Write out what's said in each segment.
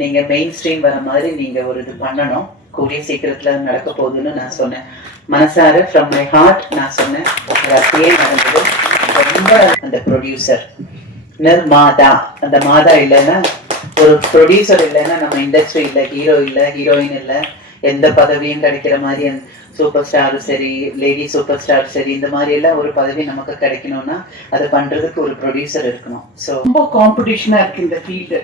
நீங்கள் main stream வர மாதிரி நீங்கள் ஒரு இது பண்ணணும். கூடிய சீக்கிரத்தில் நடக்க போகுதுன்னு நான் சொன்னேன். மனசார ஃப்ரம் மை ஹார்ட் நான் சொன்னேன். அது அப்படியே நடந்தது. ரொம்ப அந்த ப்ரொடியூசர் மாதா, அந்த மாதா இல்லைன்னா, ஒரு ப்ரொடியூசர் இல்லைன்னா நம்ம இண்டஸ்ட்ரி இல்லை, ஹீரோ இல்லை, ஹீரோயின் இல்லை, எந்த பதவியும் கிடைக்கிற மாதிரி சூப்பர் ஸ்டாரும் சரி, லேடி சூப்பர் ஸ்டார் சரி, இந்த மாதிரி எல்லாம் ஒரு பதவி நமக்கு கிடைக்கணும்னா அதை பண்றதுக்கு ஒரு ப்ரொடியூசர் இருக்கணும். ஸோ ரொம்ப காம்படிஷனா இருக்கு இந்த ஃபீல்டு.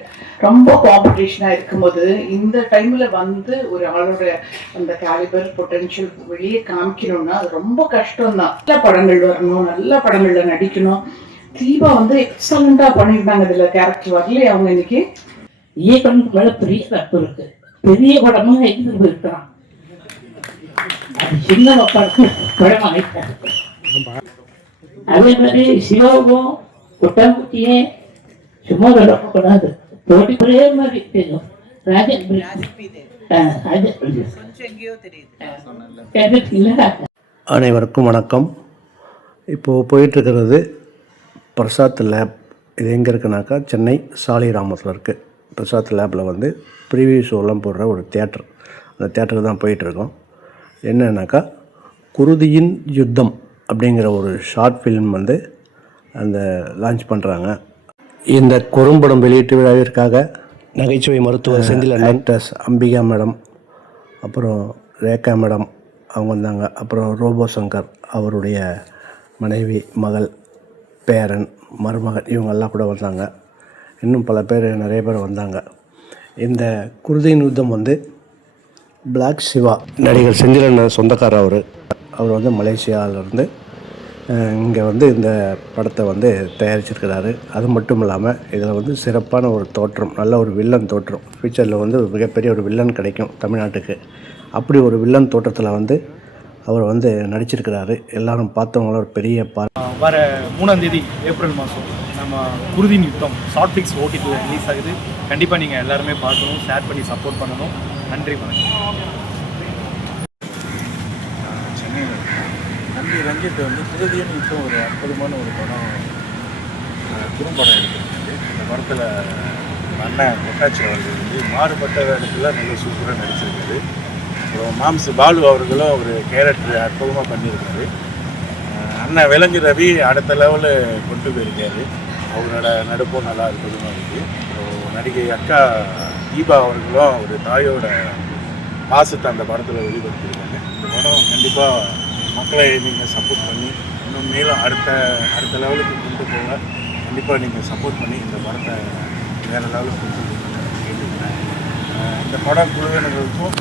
ரொம்ப காம்படிஷனா இருக்கும்போது இந்த டைம்ல வந்து ஒரு ஆளோட அந்த கேலிபர் பொட்டன்ஷியல் வெளியே காமிக்கணும்னா அது ரொம்ப கஷ்டம் தான். நல்ல படங்கள் வரணும், நல்ல படங்கள்ல நடிக்கணும். தீபா வந்து எக்ஸலண்டா பண்ணியிருந்தாங்க. இதுல கேரக்டர் வரலையே அவங்க இன்னைக்கு. இயக்கணுக்கு மேல பெரிய தப்பு இருக்கு. பெரிய படமா எடுத்து போயிருக்கிறான், சின்ன மக்களுக்கு படம் ஆயிட்டாங்க. அதே மாதிரி சிவாவும் கொட்டாங்குட்டியே சும்மா விடக்கூடாது, போட்டி ஒரே மாதிரி தெரியும். அனைவருக்கும் வணக்கம். இப்போது போயிட்டுருக்கிறது பிரசாத் லேப். இது எங்கே இருக்குனாக்கா சென்னை சாலிகிராமத்தில் இருக்குது. பிரசாத் லேப்பில் வந்து ப்ரீவியூ ஷோலாம் போடுற ஒரு தியேட்டர். அந்த தியேட்டருக்கு தான் போயிட்டுருக்கோம். என்னன்னாக்கா குருதியின் யுத்தம் அப்படிங்கிற ஒரு ஷார்ட் ஃபிலிம் வந்து அந்த லான்ச் பண்ணுறாங்க. இந்த குறும்படம் வெளியீட்டு விழாவிற்காக நகைச்சுவை மருத்துவர் செந்தில் ஆக்டர்ஸ் அம்பிகா மேடம், அப்புறம் ரேகா மேடம் அவங்க வந்தாங்க. அப்புறம் ரோபோ சங்கர் அவருடைய மனைவி, மகள், பேரன், மருமகன் இவங்கெல்லாம் கூட வந்தாங்க. இன்னும் பல பேர், நிறைய பேர் வந்தாங்க. இந்த குருதியின் யுத்தம் வந்து பிளாக் சிவா நடிகர் செந்திலன் சொந்தக்காரர். அவர் வந்து மலேசியாவிலேருந்து இங்கே வந்து இந்த படத்தை வந்து தயாரிச்சிருக்கிறாரு. அது மட்டும் இல்லாமல் இதில் வந்து சிறப்பான ஒரு தோற்றம், நல்ல ஒரு வில்லன் தோற்றம். ஃபியூச்சரில் வந்து மிகப்பெரிய ஒரு வில்லன் கிடைக்கும் தமிழ்நாட்டுக்கு. அப்படி ஒரு வில்லன் தோற்றத்தில் வந்து அவர் வந்து நடிச்சிருக்கிறாரு. எல்லாரும் பார்த்தவங்கள ஒரு பெரிய வர 3ஆம் தேதி ஏப்ரல் மாதம் நம்ம குருதியின் யுத்தம் ஷார்ட் ஃபிக்ஸ் ஓடிடியில் ரிலீஸ் ஆகுது. கண்டிப்பாக நீங்கள் எல்லாருமே பார்க்கணும், ஷேர் பண்ணி சப்போர்ட் பண்ணணும். நன்றி, வணக்கம். சென்னையில் நன்றி ரஞ்சித் வந்து குருதியின் யுத்தம் ஒரு அற்புதமான ஒரு படம், குறும்படம் எடுத்துருக்காரு. இந்த படத்தில் அண்ணன் கொட்டாச்சி அவர்கள் வந்து மாறுபட்ட வேடத்தில் நல்ல சூப்பராக நடிச்சிருக்காரு. அப்புறம் மாம்சு பாலு அவர்களும் ஒரு கேரக்டர் அற்புதமாக பண்ணியிருக்காரு. அண்ணன் விலங்கு ரவி அடுத்த லெவலில் கொண்டு போயிருக்காரு. அவரோட நடிப்பும் நல்லா அற்புதமாக இருக்குது. அப்புறம் நடிகை அக்கா தீபா அவர்களும் ஒரு தாயோட பாசத்தை அந்த படத்தில் வெளிப்படுத்தியிருக்காங்க. இந்த படம் கண்டிப்பாக மக்களை நீங்கள் சப்போர்ட் பண்ணி இன்னும் மேலும் அடுத்த லெவலுக்கு கொண்டு போக கண்டிப்பாக நீங்கள் சப்போர்ட் பண்ணி இந்த படத்தை வேறு லெவலுக்கு கொண்டு போகணும்னு கேட்டுக்கிறேன். இந்த படம் குழுவினர்களுக்கும்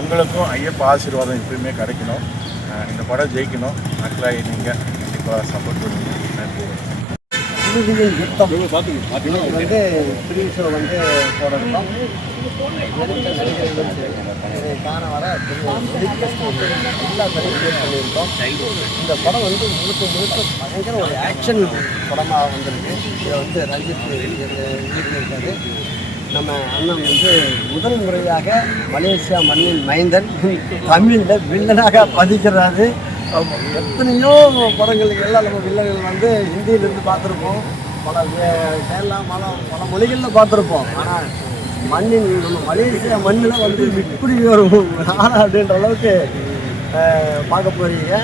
உங்களுக்கும் ஐயப்ப ஆசீர்வாதம் எப்பயுமே கிடைக்கணும். இந்த படம் ஜெயிக்கணும். மக்களை நீங்கள் கண்டிப்பாக சப்போர்ட் பண்ணுங்க. நன்றி. குருதியின் யுத்தம் இன்னைக்கு வந்து ப்ரீ ஷோ வந்து போடுறோம். இதை காண வர எல்லா தனியும் பண்ணியிருக்கோம். இந்த படம் வந்து முழுக்க பயங்கர ஒரு ஆக்ஷன் படமாக வந்திருக்கு. இதை வந்து ரஞ்சித் இருக்காரு. நம்ம அண்ணன் வந்து முதல் முறையாக மலேசியா மண்ணின் மைந்தன் தமிழில் வில்லனாக பதிக்கிறாரு. எத்தனையோ படங்கள் எல்லாம் நம்ம வில்லங்கள் வந்து ஹிந்தியிலேருந்து பார்த்துருப்போம், பல கேரளா பல மொழிகளில் பார்த்துருப்போம். ஆனால் நம்ம மலேசியா மண்ணில் வந்து இப்படி ஒரு ஆளா அப்படின்ற அளவுக்கு பார்க்க போகிறீங்க.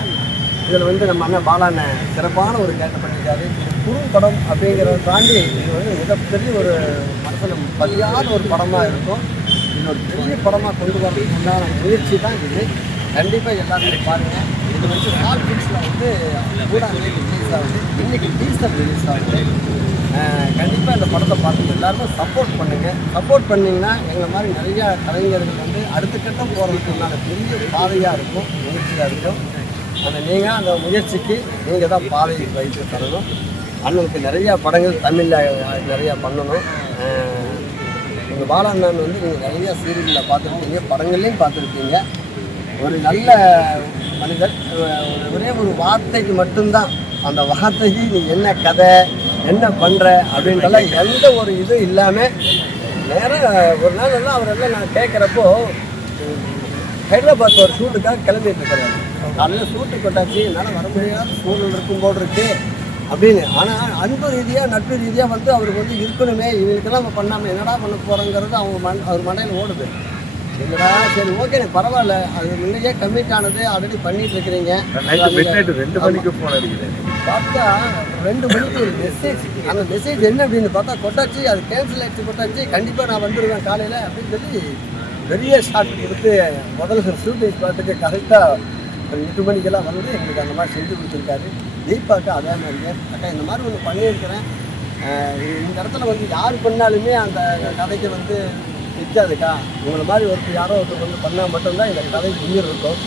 இதில் வந்து நம்ம அண்ணன் பாலாண்ண சிறப்பான ஒரு கேட்ட பண்ணியிருக்காரு. குறும்படம் அப்படிங்கிறத தாண்டி இது வந்து மிகப்பெரிய ஒரு மனசில் பதியாத ஒரு படமாக இருக்கும். இது ஒரு பெரிய படமாக கொண்டு வரதுக்கு உண்டான முயற்சி தான் இது. கண்டிப்பாக எல்லாருமே பாருங்கள். இது வந்து ஷார்ட் ஃபிலிம்ஸில் வந்து கூட ரிலீஸ் ஆகுது. இன்றைக்கி டீசர் ரிலீஸ் ஆகுது. கண்டிப்பாக இந்த படத்தை பார்த்து எல்லாருமே சப்போர்ட் பண்ணுங்கள். சப்போர்ட் பண்ணிங்கன்னா எங்களை மாதிரி நிறையா கலைஞர்கள் வந்து அடுத்த கட்டம் போகிறதுக்கு உண்டான பெரிய பாதையாக இருக்கும், முயற்சியாக இருக்கும். நீங்கள் அந்த முயற்சிக்கு நீங்கள் தான் பாதை வைத்து தரணும். அண்ணனுக்கு நிறையா படங்கள் தமிழில் நிறையா பண்ணணும். உங்கள் பாலாண்ணன் வந்து நீங்கள் நிறையா சீரியலில் பார்த்துருப்பீங்க, படங்கள்லேயும் பார்த்துருப்பீங்க. ஒரு நல்ல மனிதர். ஒரே ஒரு வார்த்தைக்கு மட்டும்தான், அந்த வார்த்தைக்கு நீ என்ன கதை, என்ன பண்ணுற அப்படின்றலாம் எந்த ஒரு இதுவும் இல்லாமல் நேராக ஒரு நாள் எல்லாம் அவரெல்லாம் நான் கேட்குறப்போ ஹைதராபாத் ஒரு ஷூட்டுக்காக கிளம்பிட்டு இருக்கிறாரு. காலையில் ஷூட்டு கொட்டாச்சு, என்னால் வர முடியாத சூழல் இருக்கும் போல் இருக்குது. அப்படின்னு. ஆனால் அன்பு ரீதியாக நட்பு ரீதியாக வந்து அவருக்கு வந்து இருக்கணுமே, இவங்களுக்கெல்லாம் நம்ம பண்ணாமல் என்னடா பண்ண போகிறோங்கிறது அவர் மண்டையில் ஓடுது. இல்லைடா சரி ஓகே பரவாயில்ல, அது முன்னையே கமிட் ஆனது ஆல்ரெடி பண்ணிட்டு இருக்கிறீங்க. 2 மணிக்கு ஃபோன் அடிக்கிறேன் பார்த்தா 2 மணிக்கு ஒரு மெசேஜ். அந்த மெசேஜ் என்ன அப்படின்னு பார்த்தா கொட்டாச்சி அது கேன்சல் ஆகிடுச்சு, கொட்டாச்சி கண்டிப்பாக நான் வந்துடுவேன் காலையில் அப்படின்னு சொல்லி பெரிய ஷாட் கொடுத்து முதல்ல ஷூட்டிங் ஸ்பாட்டுக்கு கரெக்டாக 8 மணிக்கெல்லாம் வந்து எங்களுக்கு அந்த மாதிரி செஞ்சு கொடுத்துருக்காரு. தீபாவுக்கு அதே மாதிரியே அக்கா இந்த மாதிரி ஒன்று பண்ணியிருக்கிறேன், இந்த இடத்துல வந்து யார் பண்ணாலுமே அந்த கதைக்கு வந்து நிற்காதுக்கா, உங்களை மாதிரி ஒருத்தர் யாரோ ஒருத்தர் வந்து பண்ணால் மட்டும்தான் இந்த கதைக்கு உயிர் இருக்கும்,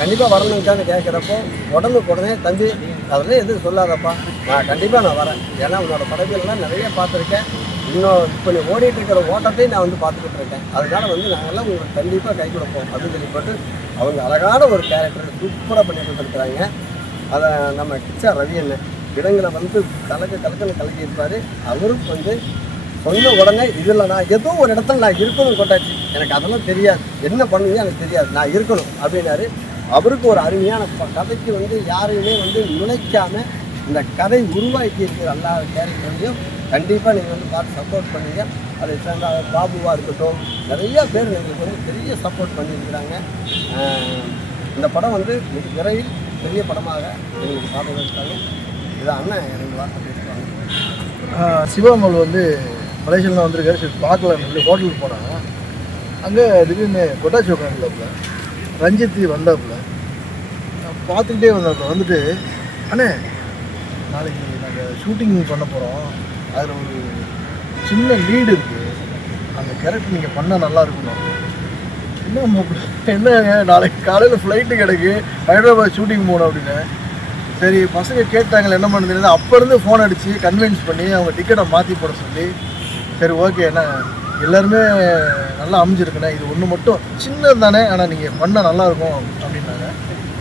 கண்டிப்பாக வரணுக்கான்னு கேட்குறப்போ உடனே தம்பி அதெல்லாம் எதுவும் சொல்லாதப்பா, நான் கண்டிப்பாக நான் வரேன், ஏன்னா உன்னோட படங்கள்லாம் நிறைய பார்த்துருக்கேன், இன்னும் இப்போ நீ ஓடிட்டு இருக்கிற ஓட்டத்தையும் நான் வந்து பார்த்துக்கிட்டு இருக்கேன், அதனால வந்து நாங்கள்லாம் உங்களுக்கு கண்டிப்பாக கை கொடுப்போம் அப்படின்னு சொல்லிப்பட்டு அவங்க அழகான ஒரு கேரக்டர் சூப்பராக பண்ணி கொடுத்துருக்குறாங்க. அதை நம்ம கிச்சா ரவி அண்ணன் இடங்களை வந்து கலக்கன்னு கலக்கியிருப்பார். அவரும் வந்து சொன்ன உடனே இதில் நான் ஏதோ ஒரு இடத்துல நான் இருக்கணும் கொட்டாச்சு, எனக்கு அதெல்லாம் தெரியாது, என்ன பண்ணுவீங்க எனக்கு தெரியாது, நான் இருக்கணும் அப்படின்னாரு. அவருக்கு ஒரு அருமையான கதைக்கு வந்து யாரையுமே வந்து நுழைக்காமல் இந்த கதை உருவாக்கி இருக்கிற எல்லா கேரக்டரையும் கண்டிப்பாக நீங்கள் வந்து பார்த்து சப்போர்ட் பண்ணுங்க. அதை சேர்ந்த பாபுவாக இருக்கட்டும், நிறைய பேர் எங்களுக்கு வந்து பெரிய சப்போர்ட் பண்ணியிருக்கிறாங்க. இந்த படம் வந்து விரைவில் பெரிய படமாக எங்களுக்கு பார்த்து வச்சுட்டாங்க. இதை அண்ணன் எனக்கு வார்த்தை பேசுவாங்க. சிவமல் வந்து மலேசியாவில் வந்திருக்காரு, சரி பார்க்கலாம் சொல்லி ஹோட்டலுக்கு போனாங்க. அங்கே திடீர்னு கொட்டாச்சி உட்காந்துல ரஞ்சித் வந்தாப்புல பார்த்துக்கிட்டே வந்தாப்புல வந்துட்டு, அண்ணே நாளைக்கு நாங்கள் ஷூட்டிங் பண்ண போகிறோம், அதில் ஒரு சின்ன லீடு இருக்குது, அந்த கேரக்டர் நீங்கள் பண்ணால் நல்லா இருக்கணும். என்னங்க நாளைக்கு காலையில் ஃப்ளைட்டு கிடக்கு, ஹைதராபாத் ஷூட்டிங் போகணும் அப்படின்னு. சரி பசங்க கேட்டாங்களே என்ன பண்ணுறது, அப்போ இருந்து ஃபோன் அடித்து கன்வின்ஸ் பண்ணி அவங்க டிக்கெட்டை மாற்றி போட சொல்லி, சரி ஓகே என்ன எல்லாருமே நல்லா அமைஞ்சிருக்குண்ணே, இது ஒன்று மட்டும் சின்னது தானே, ஆனால் நீங்கள் பண்ணால் நல்லாயிருக்கும் அப்படின்னாங்க.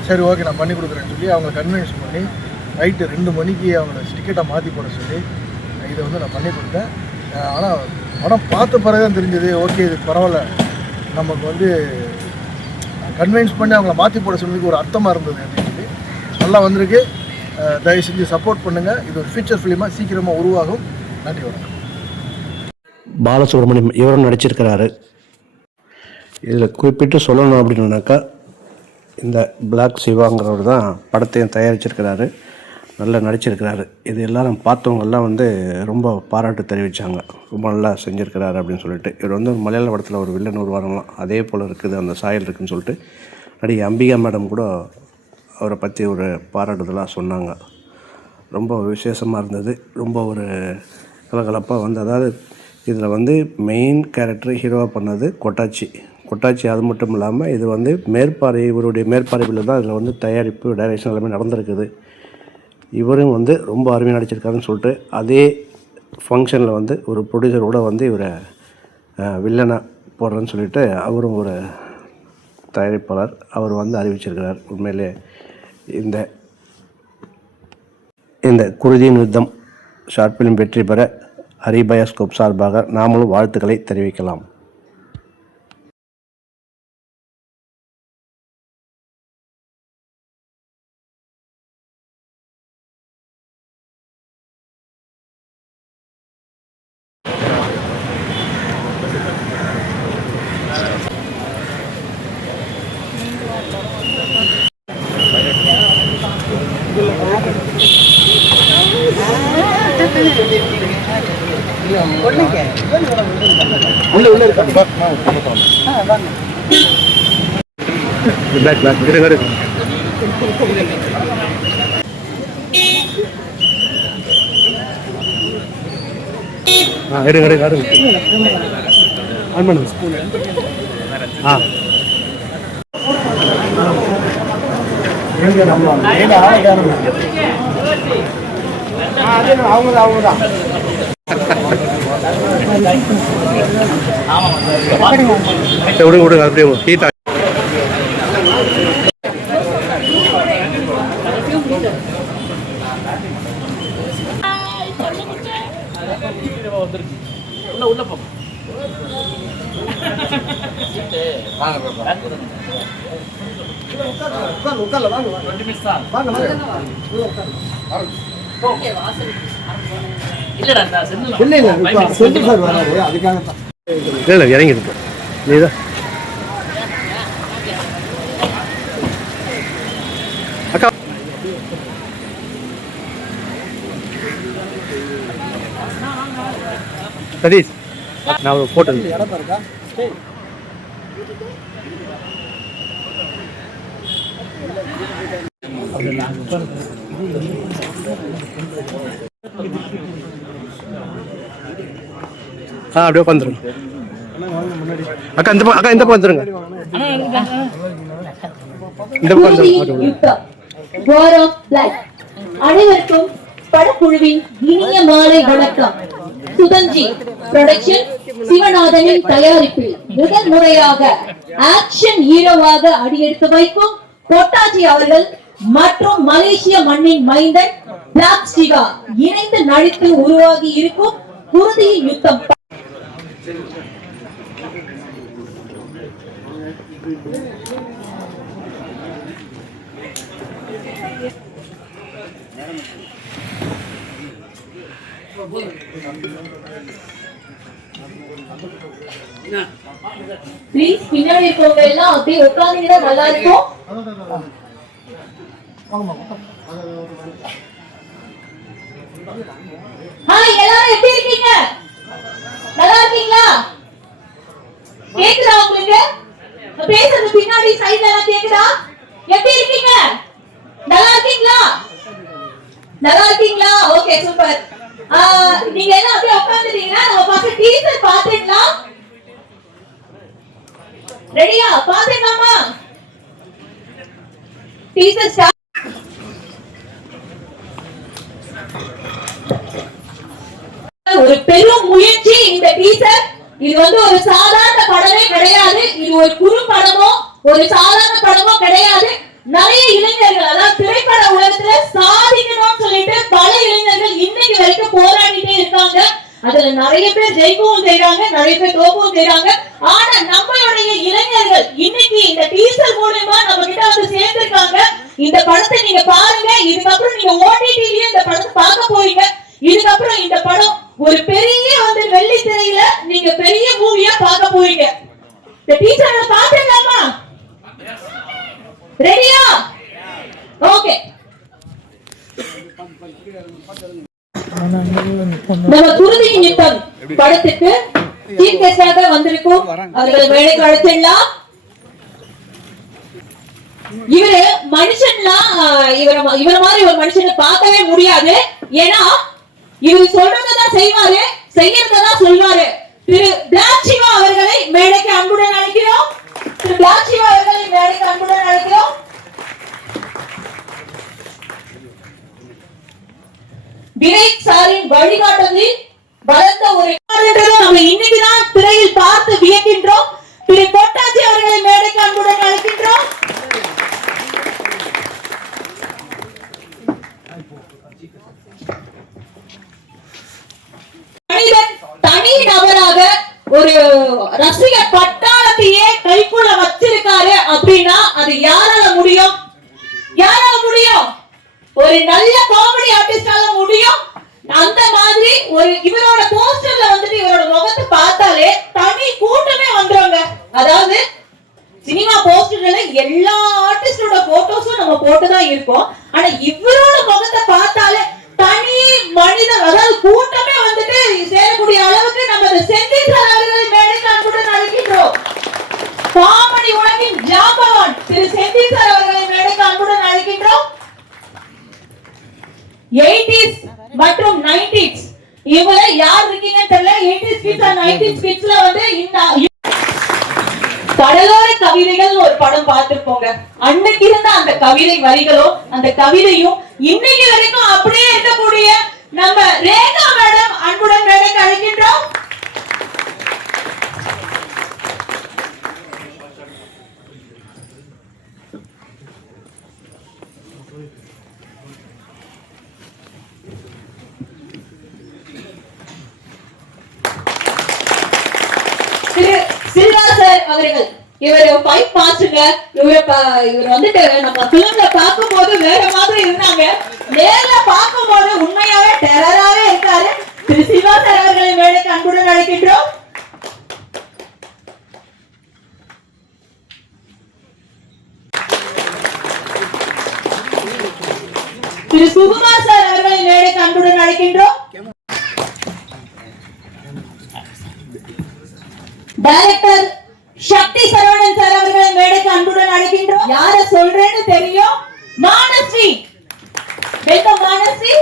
சரி ஓகே நான் பண்ணி கொடுக்குறேன்னு சொல்லி அவங்க கன்வின்ஸ் பண்ணி நைட்டு 2 மணிக்கு அவங்கள டிக்கெட்டை மாற்றி போட சொல்லி இதை வந்து நான் பண்ணி கொடுத்தேன். ஆனால் படம் பார்த்த பிறகு தான் தெரிஞ்சது, ஓகே இது பரவாயில்ல, நமக்கு வந்து கன்வின்ஸ் பண்ணி அவங்கள மாற்றி போட சொன்னதுக்கு ஒரு அர்த்தமாக இருந்தது அப்படின்னு சொல்லி நல்லா வந்திருக்கு. தயவு செஞ்சு சப்போர்ட் பண்ணுங்கள், இது ஒரு ஃபீச்சர் ஃபிலிமாக சீக்கிரமாக உருவாகும். நன்றி வணக்கம். பாலசுப்ரமணியம் இவரும் நடிச்சிருக்கிறாரு. இதில் குறிப்பிட்டு சொல்லணும் அப்படின்னாக்கா இந்த பிளாக் சிவாங்கிறவர் தான் படத்தையும் தயாரிச்சிருக்கிறாரு, நல்லா நடிச்சிருக்கிறாரு. இது எல்லாரும் பார்த்தவங்கெல்லாம் வந்து ரொம்ப பாராட்டு தெரிவித்தாங்க, ரொம்ப நல்லா செஞ்சுருக்கிறாரு அப்படின்னு சொல்லிட்டு. இவர் வந்து ஒரு மலையாள படத்தில் ஒரு வில்லன் உருவானலாம், அதே போல் இருக்குது, அந்த சாயல் இருக்குதுன்னு சொல்லிட்டு நடிகை அம்பிகா மேடம் கூட அவரை பற்றி ஒரு பாராட்டுதலாக சொன்னாங்க. ரொம்ப விசேஷமாக இருந்தது, ரொம்ப ஒரு கலகலப்பாக வந்து, அதாவது இதில் வந்து மெயின் கேரக்டர் ஹீரோவாக பண்ணது கொட்டாச்சி. அது மட்டும் இல்லாமல் இது வந்து இவருடைய மேற்பார்வையில் தான் இதில் வந்து தயாரிப்பு டைரக்ஷன் எல்லாமே நடந்திருக்குது. இவரும் வந்து ரொம்ப அருமையாக நடிச்சிருக்காருன்னு சொல்லிட்டு அதே ஃபங்க்ஷனில் வந்து ஒரு ப்ரொடியூசரோட வந்து இவரை வில்லனை போடுறேன்னு சொல்லிட்டு அவரும் ஒரு தயாரிப்பாளர் அவர் வந்து அறிவிச்சிருக்கிறார். உண்மையிலே இந்த குருதியின் யுத்தம் ஷார்ட் ஃபிலிம் வெற்றி பெற ஹரிபயாஸ்கோப் சார்பாக நாமளும் வாழ்த்துக்களை தெரிவிக்கலாம். அப்படியே ஹீட் உள்ள போ. உட்கார்ல வாங்க 20 நிமிஷம் வாங்க வாங்க. இல்லடா நான் செந்தில் இல்லை இல்லை இப்போ செந்தில் சார் வராரு அதுக்காக தான். இல்லை இறங்கி இருக்கு நீ தான் அக்கா சதீஷ் நான் ஒரு ஃபோட்டோ இடம் இருக்கா? சரி. அப்படியே உட்காந்துருங்க அக்கா இந்த அக்கா இந்த பக்கம் வந்துருங்க இந்த பக்கம் வந்துருங்க War of Blood. அனைவருக்கும் படக்குழுவின் இனிய மாலை வணக்கம். சுதன்ஜி புரொடக்ஷன் சிவநாதனின் தயாரிப்பில் முதல் முறையாக ஆக்ஷன் ஹீரோவாக அடியெடுத்து வைக்கும் பொட்டாச்சி அவர்கள் மற்றும் மலேசிய மண்ணின் மைந்தன் பிளாக் சிவா இணைந்து நடித்து உருவாகி இருக்கும் குருதியின் யுத்தம். ப்ளீஸ் பின்னாடி இருக்கவங்க எல்லாம் அப்படியே உட்கார்ந்தீங்கன்னா நல்லா இருக்கும். ஹாய் எல்லாரும் எப்படி இருக்கீங்க? நல்லா இருக்கீங்களா? கேக்குதா உங்களுக்கு? பேசுறது பின்னாடி சைடுல எல்லாம் கேக்குதா? எப்படி இருக்கீங்க? நல்லா இருக்கீங்களா? நல்லா இருக்கீங்களா? Okay super. நீங்க எல்லாம் அப்படியே உட்கார்ந்துட்டீங்கன்னா நம்ம ஃபர்ஸ்ட் டீசர் பாத்துடலாம். ரெடியா? பாத்துடலாமா? Teaser start. ஒரு பெரும் முயற்சி இந்த டீசர். இது வந்து ஒரு சாதாரண படமே கிடையாது. இது ஒரு குறு படமோ ஒரு சாதாரண படமோ கிடையாது. நிறைய இளைஞர்கள் அதாவது திரைப்பட உலகத்துல சாதிக்கணும்னு சொல்லிட்டு பல இளைஞர்கள் இன்னைக்கு வரைக்கும் போராடிட்டே இருக்காங்க. அதுல நிறைய பேர் ஜெயிக்கவும் செய்யறாங்க, நிறைய பேர் தோக்கவும் செய்யறாங்க. ஆனா நம்மளுடைய இளைஞர்கள் இன்னைக்கு இந்த டீசர் மூலமா நம்ம கிட்ட வந்து சேர்ந்திருக்காங்க. இந்த படத்தை நீங்க பாருங்க. இதுக்கப்புறம் நீங்க ஓடிடிலயே இந்த படத்தை பார்க்க போறீங்க. இதுக்கப்புறம் இந்த படம் ஒரு பெரிய வந்து வெள்ளி திரையில நீங்க பெரிய மூவியா பார்க்க போறீங்க. இந்த டீசரை பாத்துடலாமா? ரெடியா? ஓகே. நம்ம குருதியின் யுத்தம் படத்துக்கு சீஃப் கெஸ்டாக வந்திருக்கும் அவர்களை மேடைக்கு அழைச்சிடலாம். இவரு மனுஷன்லாம் இவர மாதிரி ஒரு மனுஷனை பார்க்கவே முடியாது. ஏன்னா இவர் சொல்றதான் செய்வாரு, செய்யறதான் சொல்வாரு. திரு பிளாக் சிவா அவர்களை மேடைக்கு அன்புடன் அழைக்கிறோம். திரு பிளாக் சிவா அவர்களை மேடைக்கு அன்புடன் அழைக்கிறோம். விவேக் சாரின் வழிகாட்டுதலில் வளர்ந்த ஒரு நம்ம இன்னைக்குதான் திரையில் பார்த்து வியக்கின்றோம். திரு பொட்டாச்சி அவர்களை மேடைக்கு அன்புடன் அழைக்கின்றோம். தனி நபராக ஒரு ரசிகர் பட்டாளத்தையே கைக்குள்ள வச்சிருக்காரு அப்படின்னா அது யாரால முடியும்? யாரால முடியும்? ஒரு நல்ல காமெடி ஆர்டிஸ்டால முடியும். அந்த மாதிரி ஒரு இவரோட போஸ்டர்ல வந்துட்டு இவரோட முகத்தை பார்த்தாலே தனி கூட்டமே வந்துருங்க. அதாவது சினிமா போஸ்டர்ல எல்லா ஆர்டிஸ்டோட போட்டோஸும் நம்ம போட்டுதான் இருக்கோம். ஆனா இவரோட முகத்தை பார்த்தாலே தனி மனிதன் அதாவது கூட்டமே வந்துட்டு சேரக்கூடிய அளவுக்கு நம்ம செந்தில் சார் அவர்களை மேடைக்கு அன்புடன் அழைக்கின்றோம். காமெடி உலகின் ஜாம்பவான் திரு செந்தில் சார் அவர்களை மேடைக்கு அன்புடன் அழைக்கின்றோம். 80s மற்றும் 90s இவங்கள யார் இருக்கீங்கன்னு தெரியல. 80s கிட்ஸ் and 90s கிட்ஸ்ல வந்து இந்த கடலோர கவிதைகள் ஒரு படம் பார்த்திருப்போங்க. அன்னைக்கு இருந்த அந்த கவிதை வரிகளும் அந்த கவிதையும் இன்னைக்கு வரைக்கும் அப்படியே இருக்கக்கூடிய நம்ம ரேகா மேடம் அன்புடன் மேடைக்கு அழைக்கின்றோம். திரு சில்வா சார் அவர்கள் இவர் ஃபைட் மாஸ்டருங்க. இவர் வந்துட்டு நம்ம பிலிம்ல பார்க்கும்போது வேற மாதிரி இருந்தாங்க, நேர்ல பார்க்கும்போது உண்மையாவே டெரராவே இருக்காரு. திரு சிவா சார் அவர்களை மேடைக்கு அன்புடன் அழைக்கின்றோம். திரு சுகுமார் சார் அவர்களை மேடைக்கு அன்புடன் அழைக்கின்றோம். டைரக்டர் சக்தி சரவணன் சார் அவர்களை மேடைக்கு அன்புடன் அழைக்கின்றோம். யார சொல்றேன்னு தெரியும், மானஸ்ரீ. வெல்கம் மானஸ்ரீ.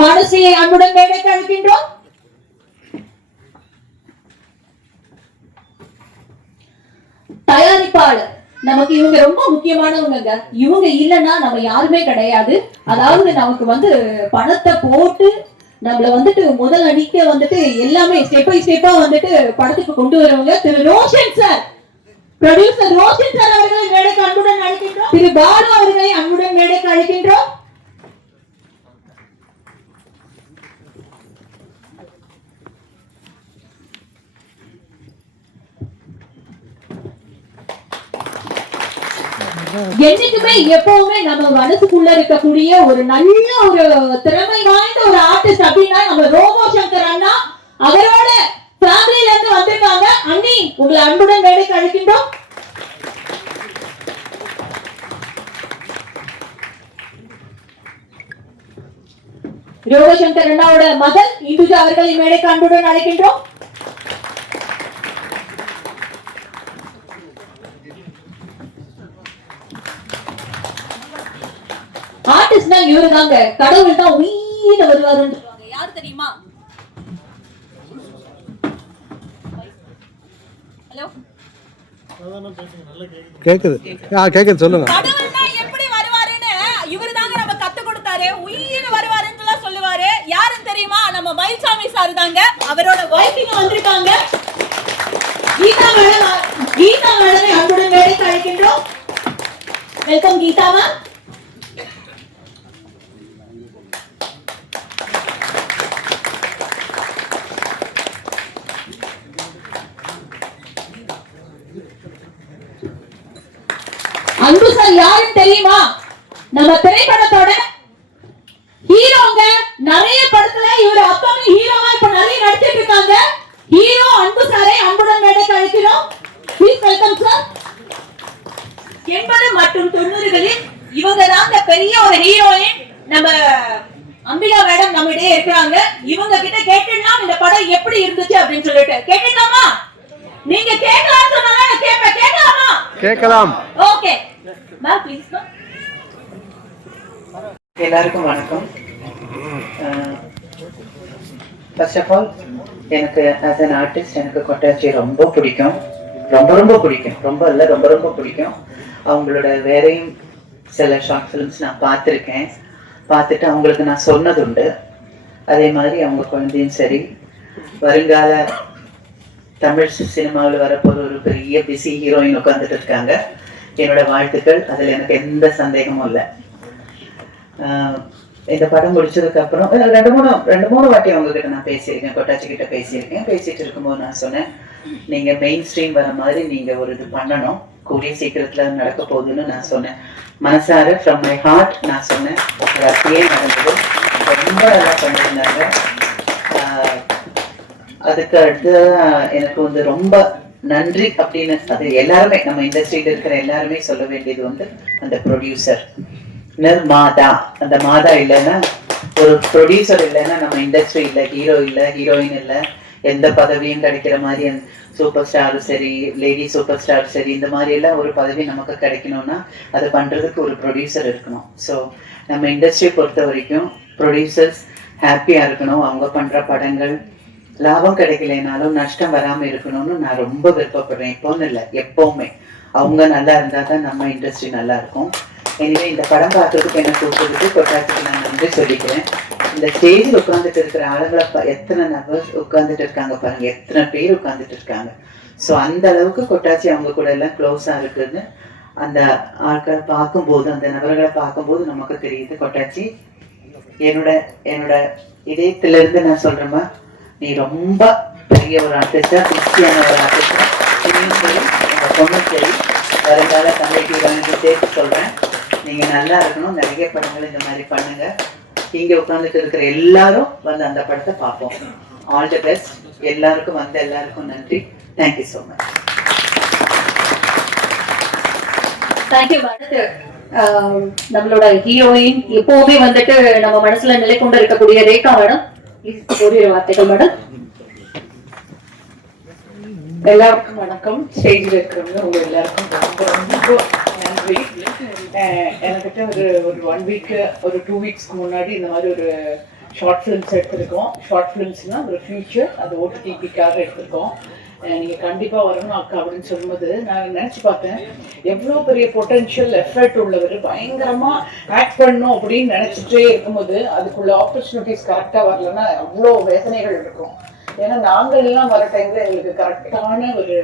மானஸ்ரீயை அன்புடன் மேடைக்கு அழைக்கின்றோம். தயாரிப்பாளர் நமக்கு இவங்க ரொம்ப முக்கியமானவங்க. இவங்க இல்லைன்னா நம்ம யாருமே கிடையாது. அதாவது நமக்கு வந்து பணத்தை போட்டு நம்மள வந்துட்டு முதல் அடிக்க வந்துட்டு எல்லாமே ஸ்டெப் பை ஸ்டெப்பா வந்துட்டு படத்துக்கு கொண்டு வரவங்க Thiru Roshan sir, producer Roshan sir அவர்களை மேடைக்கு அன்புடன் அழைக்கின்றோம். திரு பாலு அவர்களை அன்புடன் மேடைக்கு அழைக்கின்றோம். என்னைக்குமே எப்பவுமே நம்ம மனசுக்குள்ள இருக்கக்கூடிய ஒரு நல்ல ஒரு திறமை வாய்ந்த ஒரு ஆர்டிஸ்ட் அப்படின்னா நம்ம ரோபோ சங்கர் அண்ணா, அவரோட ஃபேமிலில இருந்து வந்திருக்காங்க. அண்ணி உங்களை அன்புடன் மேடைக்கு அழைக்கின்றோம். ரோபோ சங்கர் அண்ணாவோட மகள் இந்துஜா அவர்களை மேடைக்கு அன்புடன் அழைக்கின்றோம். ஆர்டிஸ்ட்னா இவரு தாங்க, கடவுள் தான் உயிர வருவாருன்னு சொல்லுவாங்க. யார் தெரியுமா? ஹலோ கேக்குது கேக்குது சொல்லுங்க. கடவுள் தான் எப்படி வருவாருன்னு இவரு தாங்க நம்ம கத்து கொடுத்தாரு. உயிர வருவாருன்னு சொல்லுவாரு. யாருன்னு தெரியுமா? நம்ம மயில்சாமி சார் தாங்க. அவரோட வைஃபிங்க வந்திருக்காங்க. கீதா மேடம் அன்புடன் மேடைக்கு அழைக்கின்றோம். வெல்கம் கீதாமா. அன்பு சார் யாருன்னு தெரியுமா? நம்ம திரைப்படத்தோட ஹீரோங்க. நிறைய படத்துல இவரு அப்பாவும் ஹீரோவா இப்ப நிறைய நடிச்சிட்டு இருக்காங்க. ஹீரோ அன்பு சாரை அன்புடன் மேடைக்கு அழைக்கிறோம். Please welcome sir. 80 மற்றும் 90களில் இவங்க தான் பெரிய ஒரு ஹீரோயின். நம்ம அம்பிகா மேடம் நம்ம இடையே இருக்கிறாங்க. இவங்க கிட்ட கேட்டுடலாம் இந்த படம் எப்படி இருந்துச்சு அப்படின்னு சொல்லிட்டு. கேட்டுக்கலாமா? நீங்க கேட்கலாம் சொன்னால கேட்பேன். கேட்கலாமா? கேட்கலாம். Okay ma'am please. எல்லாருக்கும் வணக்கம். ஃபர்ஸ்ட் ஆஃப் ஆல் எனக்கு ஆஸ் அன் ஆர்டிஸ்ட் எனக்கு கொட்டாச்சி ரொம்ப பிடிக்கும். ரொம்ப ரொம்ப பிடிக்கும். ரொம்ப இல்லை, ரொம்ப ரொம்ப பிடிக்கும். அவங்களோட வேறையும் சில ஷார்ட் ஃபிலிம்ஸ் நான் பார்த்துருக்கேன். பார்த்துட்டு அவங்களுக்கு நான் சொன்னதுண்டு. அதே மாதிரி அவங்க குழந்தையும் சரி, வருங்கால தமிழ் சினிமாவில் வரப்போகிற ஒரு பெரிய பிஸி ஹீரோயின் உட்காந்துட்டு இருக்காங்க. என்னோட வாழ்த்துக்கள். அதில் எனக்கு எந்த சந்தேகமும் இல்லை. இந்த படம் முடிச்சதுக்கு அப்புறம் ரெண்டு மூணு வாட்டி அவங்ககிட்ட நான் பேசியிருக்கேன், கொட்டாச்சி கிட்ட பேசியிருக்கேன். பேசிட்டு இருக்கும்போது நான் சொன்னேன், நீங்க மெயின் ஸ்ட்ரீம் வர மாதிரி நீங்க ஒரு இது பண்ணணும், கூடிய சீக்கிரத்துல நடக்க போகுதுன்னு நான் சொன்னேன். மனசார ஃப்ரம் மை ஹார்ட் நான் சொன்னேன். அது அப்படியே நடந்தது. ரொம்ப நல்லா பண்ணியிருந்தாங்க. அதுக்கு அடுத்து எனக்கு வந்து ரொம்ப நன்றி அப்படின்னு அது எல்லாருமே நம்ம இண்டஸ்ட்ரியில இருக்கிற எல்லாருமே சொல்ல வேண்டியது வந்து அந்த ப்ரொடியூசர் மாதா. அந்த மாதா இல்லைன்னா, ஒரு ப்ரொடியூசர் இல்லைன்னா நம்ம இண்டஸ்ட்ரி இல்லை, ஹீரோ இல்லை, ஹீரோயின் இல்லை, எந்த பதவியும் கிடைக்கிற மாதிரி சூப்பர் ஸ்டாரும் சரி, லேடி சூப்பர் ஸ்டார் சரி, இந்த மாதிரி எல்லாம் ஒரு பதவி நமக்கு கிடைக்கணும்னா அது பண்றதுக்கு ஒரு ப்ரொடியூசர் இருக்கணும். ஸோ நம்ம இண்டஸ்ட்ரியை பொறுத்த வரைக்கும் ப்ரொடியூசர்ஸ் ஹாப்பியா இருக்கணும். அவங்க பண்ற படங்கள் லாபம் கிடைக்கலைனாலும் நஷ்டம் வராம இருக்கணும்னு நான் ரொம்ப விருப்பப்படுறேன். இப்போன்னு இல்லை, எப்பவுமே அவங்க நல்லா இருந்தா தான் நம்ம இண்டஸ்ட்ரி நல்லா இருக்கும். எனவே இந்த படம் பார்க்கறதுக்கு என்ன கூப்பிட்டு கொட்டாச்சிக்கு நான் நன்றி சொல்லிக்கிறேன். இந்த ஸ்டேஜில் உட்காந்துட்டு இருக்கிற ஆளுங்களை எத்தனை நபர் உட்காந்துட்டு இருக்காங்க பாருங்க, எத்தனை பேர் உட்காந்துட்டு இருக்காங்க. ஸோ அந்த அளவுக்கு கொட்டாச்சி அவங்க கூட எல்லாம் க்ளோஸா இருக்குன்னு அந்த ஆட்களை பார்க்கும்போது, அந்த நபர்களை பார்க்கும்போது நமக்கு தெரியுது. கொட்டாச்சி என்னோட இதயத்திலிருந்து நான் சொல்றேம்மா, நீ ரொம்ப பெரிய ஒரு ஆர்டிஸ்டா, பிஸியான ஒரு ஆர்டிஸ்டா, இனியும் சரி உங்கள் பொண்ணும் சரி வருங்கால கலைக்கு வந்து சேர்த்து சொல்கிறேன். நீங்கள் நல்லா இருக்கணும், நிறைய படங்கள் இந்த மாதிரி பண்ணுங்க. இங்கே உட்காந்துட்டு இருக்கிற எல்லாரும் வந்து அந்த படத்தை பார்ப்போம். All the best. எல்லாருக்கும் வந்து எல்லாருக்கும் நன்றி. Thank you so much. தேங்க்யூ. அடுத்து நம்மளோட ஹீரோயின் எப்பவுமே வந்துட்டு நம்ம மனசுல நிலை கொண்டு இருக்கக்கூடிய ரேகா மேடம், ஒரு வார்த்தைகள் மேடம். எல்லாருக்கும் வணக்கம். ஸ்டேஜில் இருக்கிறவங்க உங்க எல்லாருக்கும் ரொம்ப ரொம்ப நன்றி. என்கிட்ட ஒரு 1 வீக் ஒரு 2 வீக்ஸ்க்கு முன்னாடி இந்த மாதிரி ஒரு ஷார்ட் ஃபிலிம்ஸ் எடுத்திருக்கோம். ஷார்ட் ஃபிலிம்ஸ்னால் ஒரு ஃபியூச்சர், அது OTTக்காக எடுத்திருக்கோம். நீங்கள் கண்டிப்பாக வரணும் அக்கா அப்படின்னு சொல்லும்போது நான் நினச்சி பார்த்தேன், எவ்வளோ பெரிய பொட்டென்ஷியல் எஃபர்ட் உள்ளவர், பயங்கரமாக ஆக்ட் பண்ணணும் அப்படின்னு நினச்சிட்டே இருக்கும்போது அதுக்குள்ள ஆப்பர்ச்சுனிட்டிஸ் கரெக்டாக வரலன்னா அவ்வளோ வேதனைகள் இருக்கும். ஏன்னா நாங்கள் எல்லாம் வர டைம்ல எங்களுக்கு கரெக்டான ஒரு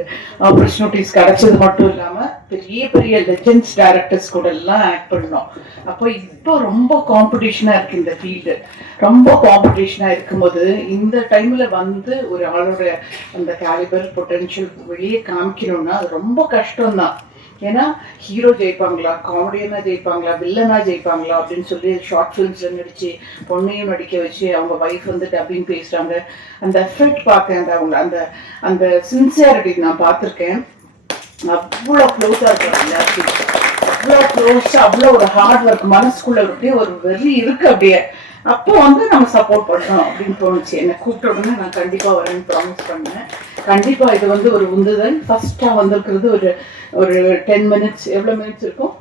ஆப்பர்ச்சுனிட்டிஸ் கிடைச்சது மட்டும் இல்லாமல் பெரிய பெரிய லெஜெண்ட்ஸ் டைரக்டர்ஸ் கூட எல்லாம் ஆக்ட் பண்ணோம். அப்போ இப்போ ரொம்ப காம்படிஷனாக இருக்குது இந்த ஃபீல்டு. ரொம்ப காம்படிஷனாக இருக்கும்போது இந்த டைமில் வந்து ஒரு ஆளோட அந்த கேலிபர் பொட்டென்ஷியல் வெளியே காமிக்கணும்னா அது ரொம்ப கஷ்டம்தான். ஏன்னா ஹீரோ ஜெயிப்பாங்களா, காமெடியனா ஜெயிப்பாங்களா, வில்லனா ஜெயிப்பாங்களா அப்படின்னு சொல்லி ஷார்ட் ஃபிலிம்ஸ்ல நடிச்சு பொண்ணையும் நடிக்க வச்சு அவங்க ஒய்ஃப் வந்து டப்பிங் பேசுறாங்க. அந்த எஃபெக்ட் பார்த்தேன், அவங்க அந்த அந்த சின்சியாரிட்டி நான் பார்த்துருக்கேன். அவ்வளோ க்ளோஸாக இருக்காங்க எல்லாத்தையும், அவ்வளோ க்ளோஸாக, அவ்வளோ ஒரு ஹார்ட் ஒர்க், மனசுக்குள்ள அப்படியே ஒரு வெறி இருக்கு. அப்படியே அப்போ வந்து நம்ம சப்போர்ட் பண்ணணும் அப்படின்னு தோணுச்சு. என்னை கூப்பிட்ட உடனே நான் கண்டிப்பாக வரேன்னு ப்ராமிஸ் பண்ணேன். கண்டிப்பாக இது வந்து ஒரு உந்துதல். ஃபர்ஸ்ட்டாக வந்திருக்கிறது ஒரு 10 மினிட்ஸ், எவ்வளோ மினிட்ஸ் இருக்கும்,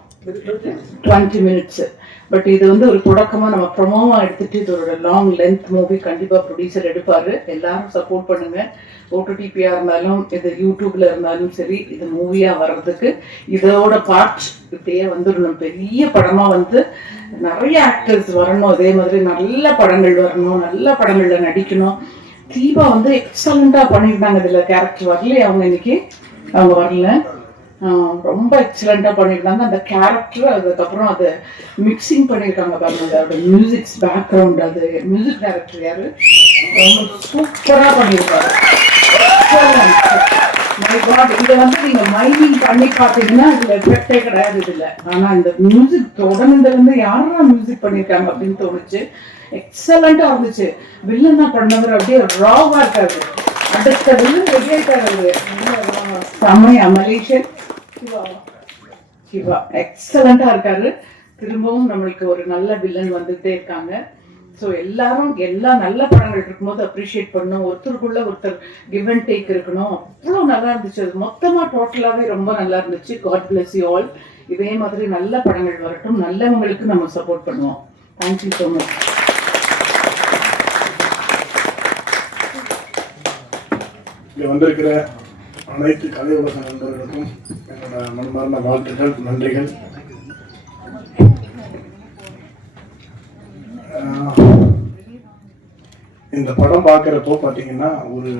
20 மினிட்ஸ். பட் இது வந்து ஒரு தொடக்கமாக நம்ம ப்ரொமோவாக எடுத்துகிட்டு இது ஒரு லாங் லென்த் மூவி கண்டிப்பாக ப்ரொடியூசர் எடுப்பார். எல்லாரும் சப்போர்ட் பண்ணுங்கள். OTTPயாக இருந்தாலும் இது யூடியூப்பில் இருந்தாலும் சரி, இது மூவியாக வர்றதுக்கு இதோட பார்ட் இப்படியே வந்துடணும். பெரிய படமாக வந்து நிறைய ஆக்டர்ஸ் வரணும், அதே மாதிரி நல்ல படங்கள் வரணும், நல்ல படங்களில் நடிக்கணும். தீபா வந்து எக்ஸலண்ட்டாக பண்ணியிருந்தாங்க. இதில் கேரக்டர் வரல, அவங்க இன்னைக்கு அவங்க வரல, ரொம்ப எக்ஸலண்ட்டாக பண்ணியிருந்தாங்க அந்த கேரக்டர். அதுக்கப்புறம் அதை மிக்சிங் பண்ணியிருக்காங்க பாருங்க, அதோட மியூசிக்ஸ் பேக்ரவுண்ட், அது மியூசிக் டைரக்டர் யாரு ரொம்ப சூப்பராக பண்ணியிருக்காரு. இதை வந்து நீங்க மைனிங் பண்ணி பார்த்தீங்கன்னா இதுல எஃபெக்டே கிடையாது இதுல. ஆனா இந்த மியூசிக் தொடர்ந்து வந்து யாரெல்லாம் மியூசிக் பண்ணியிருக்காங்க அப்படின்னு தோணுச்சு. எக்ஸலண்டா இருந்துச்சு. வில்லனா பண்ணவர் அப்படியே ராவா இருக்காரு. அடுத்த வில்லன் ரெடி ஆயிட்டாரு. சமய மலேஷன் சிவா எக்ஸலண்டா இருக்காரு. திரும்பவும் நம்மளுக்கு ஒரு நல்ல வில்லன் வந்துட்டே இருக்காங்க. ஸோ எல்லாரும் எல்லா நல்ல படங்கள் இருக்கும்போது அப்ரிஷியேட் பண்ணணும். ஒருத்தருக்குள்ள ஒருத்தர் கிவ் அண்ட் டேக் இருக்கணும். அவ்வளோ நல்லா இருந்துச்சு. அது மொத்தமாக டோட்டலாகவே ரொம்ப நல்லா இருந்துச்சு. God bless you all. இதே மாதிரி நல்ல படங்கள் வரட்டும். நல்லவங்களுக்கு நம்ம சப்போர்ட் பண்ணுவோம். Thank you so much. இங்கே வந்திருக்கிற அனைத்து கலை உலக நண்பர்களுக்கும் என்னோட மனமார்ந்த வாழ்த்துக்கள், நன்றிகள். இந்த படம் பார்க்குறப்போ பார்த்தீங்கன்னா ஒரு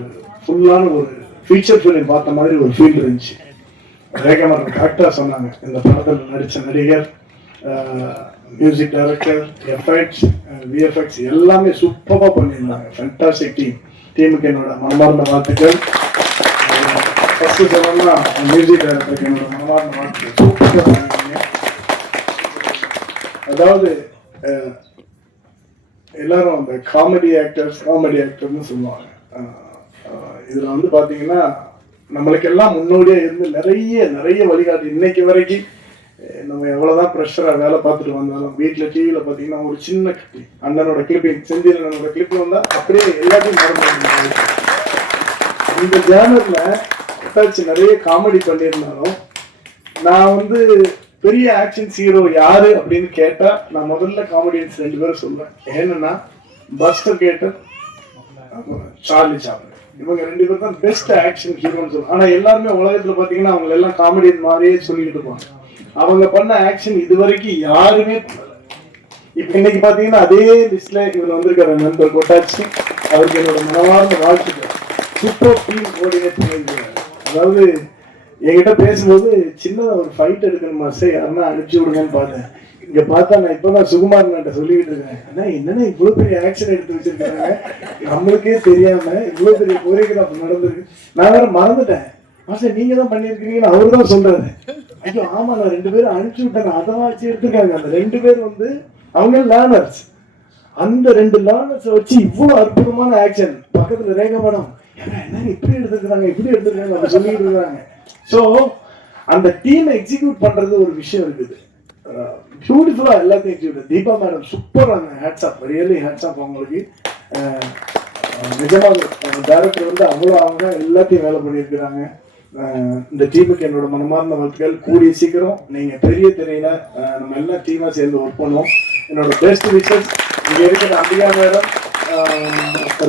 ஃபுல்லான ஒரு ஃபீச்சர் ஃபிலிம் பார்த்த மாதிரி ஒரு ஃபீல் இருந்துச்சு. ரேகா மேடம் கரெக்டாக சொன்னாங்க. இந்த படத்தில் நடித்த நடிகர், மியூசிக் டைரக்டர், எஃபெக்ட்ஸ், விஎஃப்எக்ஸ் எல்லாமே சூப்பராக பண்ணியிருந்தாங்க. ஃபேண்டாஸ்டிக் டீமுக்கு என்னோட மனமார்ந்த வாழ்த்துக்கள். ஃபஸ்ட்டு சொல்லணும்னா மியூசிக் டைரக்டருக்கு என்னோட மனமார்ந்த வாழ்த்துக்கள். சூப்பராக பண்ணியிருந்தீங்க. அதாவது எல்லாரும் அந்த காமெடி ஆக்டர்னு சொல்லுவாங்க. இதில் வந்து பார்த்தீங்கன்னா நம்மளுக்கு எல்லாம் முன்னோடியாக இருந்து நிறைய வழிகாட்டி இன்னைக்கு வரைக்கும் நம்ம எவ்வளோதான் ப்ரெஷராக வேலை பார்த்துட்டு வந்தாலும் வீட்டில் டிவியில் பார்த்தீங்கன்னா ஒரு சின்ன அண்ணனோட கிளிப்பிங், செந்தில் அண்ணனோட கிளிப்பிங் வந்தால் அப்படியே எல்லாத்தையும் மறந்து இந்த ஜேர்னலில் நிறைய காமெடி பண்ணியிருந்தாலும் நான் வந்து பெரிய ஆக்ஷன் ஹீரோ யாரு அப்படின்னு கேட்டா நான் முதல்ல காமெடியன்ஸ் 2 பேரும் சொல்லுவேன். ஏன்னா பஸ்டர் கேட்டர், சார்லி சாப்ளின், இவங்க 2 பேரும் தான் பெஸ்ட் ஆக்ஷன் ஹீரோன்னு சொல்லுவாங்க. ஆனா எல்லாருமே உலகத்துல பாத்தீங்கன்னா அவங்க எல்லாம் காமெடியன் மாதிரியே சொல்லிட்டு இருப்பாங்க. அவங்க பண்ண ஆக்ஷன் இது வரைக்கும் யாருமே பண்ணல. இப்ப இன்னைக்கு பாத்தீங்கன்னா அதே லிஸ்ட்ல இவர் வந்திருக்காரு நண்பர் கொட்டாச்சி. அவருக்கு என்னோட மனமார்ந்த வாழ்த்துக்கள். சூப்பர் டீம் கோஆர்டினேட் பண்ணியிருக்காரு. அதாவது என்கிட்ட பேசும்போது சின்னதாக ஒரு ஃபைட் எடுக்கணுமா சார், யாருன்னா அனுப்பிச்சி விடுங்கன்னு பார்த்தேன். இங்க பார்த்தா நான் இப்பதான் சுகுமாரன்கிட்ட சொல்லிக்கிட்டு இருக்கேன், ஆனா என்னன்னா இவ்வளவு பெரிய ஆக்ஷன் எடுத்து வச்சிருக்காங்க, நம்மளுக்கே தெரியாம இவ்வளவு பெரிய கோரியோகிராஃப் நடந்திருக்கு. நான் வேற மறந்துட்டேன், மாஸ்டர் நீங்க தான் பண்ணிருக்கீங்கன்னு அவரு தான் சொல்றாரு. ஐயோ ஆமா, நான் 2 பேரும் அனுப்பிச்சு விட்டேன், அதை வச்சு எடுத்துருக்காங்க. அந்த 2 பேர் வந்து அவங்க லேர்னர்ஸ். அந்த 2 லேர்னர்ஸ் வச்சு இவ்வளவு அற்புதமான ஆக்ஷன். பக்கத்துல ரேகா மேடம் என்ன இப்படி எடுத்துருக்காங்க, இப்படி எடுத்துருக்காங்க அதை சொல்லிட்டு இருக்காங்க. ஸோ அந்த டீம் எக்ஸிக்யூட் பண்றது ஒரு விஷயம் இருக்குது. பியூட்டிஃபுல்லா எல்லாத்தையும் எக்ஸிக்யூட். தீபா மேடம் சூப்பர், அந்த hats off, really hats off அவங்களுக்கு. நிஜமாக டைரக்டர் வந்து அவ்வளோ அவங்க எல்லாத்தையும் வேலை பண்ணியிருக்கிறாங்க. இந்த டீமுக்கு என்னோட மனமார்ந்த வாழ்த்துக்கள். கூடிய சீக்கிரம் நீங்க பெரிய திரையில நம்ம எல்லாம் டீமா சேர்ந்து ஒர்க் பண்ணுவோம். என்னோட பெஸ்ட் விஷஸ். இங்க இருக்கிற அம்பிகா மேடம்,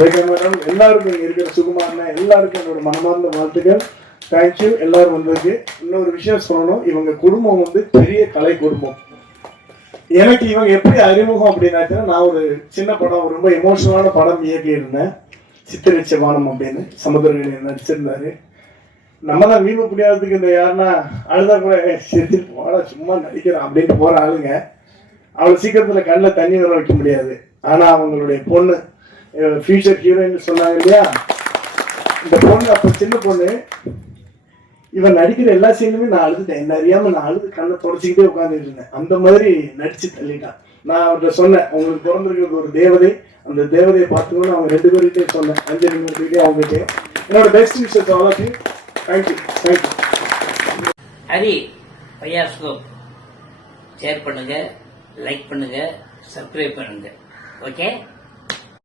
ரேகா மேடம், எல்லாருக்கும் இங்க இருக்கிற சுகுமாரனா எல்லாருக்கும் என்னோட மனமார்ந்த வாழ்த்துக்கள். தேங்க்யூ எல்லாரும் வந்ததுக்கு. இன்னொரு விஷயம் சொல்லணும், இவங்க குடும்பம் வந்து பெரிய கலை குடும்பம். எனக்கு இவங்க எப்படி அறிமுகம் அப்படின்னாச்சுன்னா, நான் ஒரு சின்ன படம், ரொம்ப எமோஷனலான படம் இயக்கி இருந்தேன், சித்திரச்ச வானம் அப்படின்னு. சமுத்திரக்கணி நடிச்சிருந்தாரு. நம்ம தான் வீம்பு புரியாததுக்கு இந்த யாருன்னா அழுதா கூட செஞ்சுட்டு போடா சும்மா நடிக்கிறோம் அப்படின்னு போற ஆளுங்க. அவ்வளவு சீக்கிரத்துல கண்ணில் தண்ணி வர வைக்க முடியாது. ஆனா அவங்களுடைய பொண்ணு ஃபியூச்சர் ஹீரோயின் சொன்னாங்க இல்லையா, இந்த பொண்ணு அப்ப சின்ன பொண்ணு, இவன் நடிக்கிற எல்லா சீனுமே நான் அழுதுட்டேன். என்ன அறியாம நான் அழுது கண்ணை தொடச்சிக்கிட்டே உட்காந்துட்டு இருந்தேன். அந்த மாதிரி நடிச்சு தள்ளிட்டான். நான் அவர்கிட்ட சொன்னேன், உங்களுக்கு பிறந்திருக்கிறது ஒரு தேவதை, அந்த தேவதையை பார்த்துக்கணும்னு அவங்க 2 பேர்கிட்டே சொன்னேன். அஞ்சலி மூர்த்திகிட்டே அவங்ககிட்டே. என்னோட best wishes all of you. Thank you. Hari bioscope share பண்ணுங்க, லைக் பண்ணுங்க, சப்ஸ்கிரைப் பண்ணுங்க. ஓகே.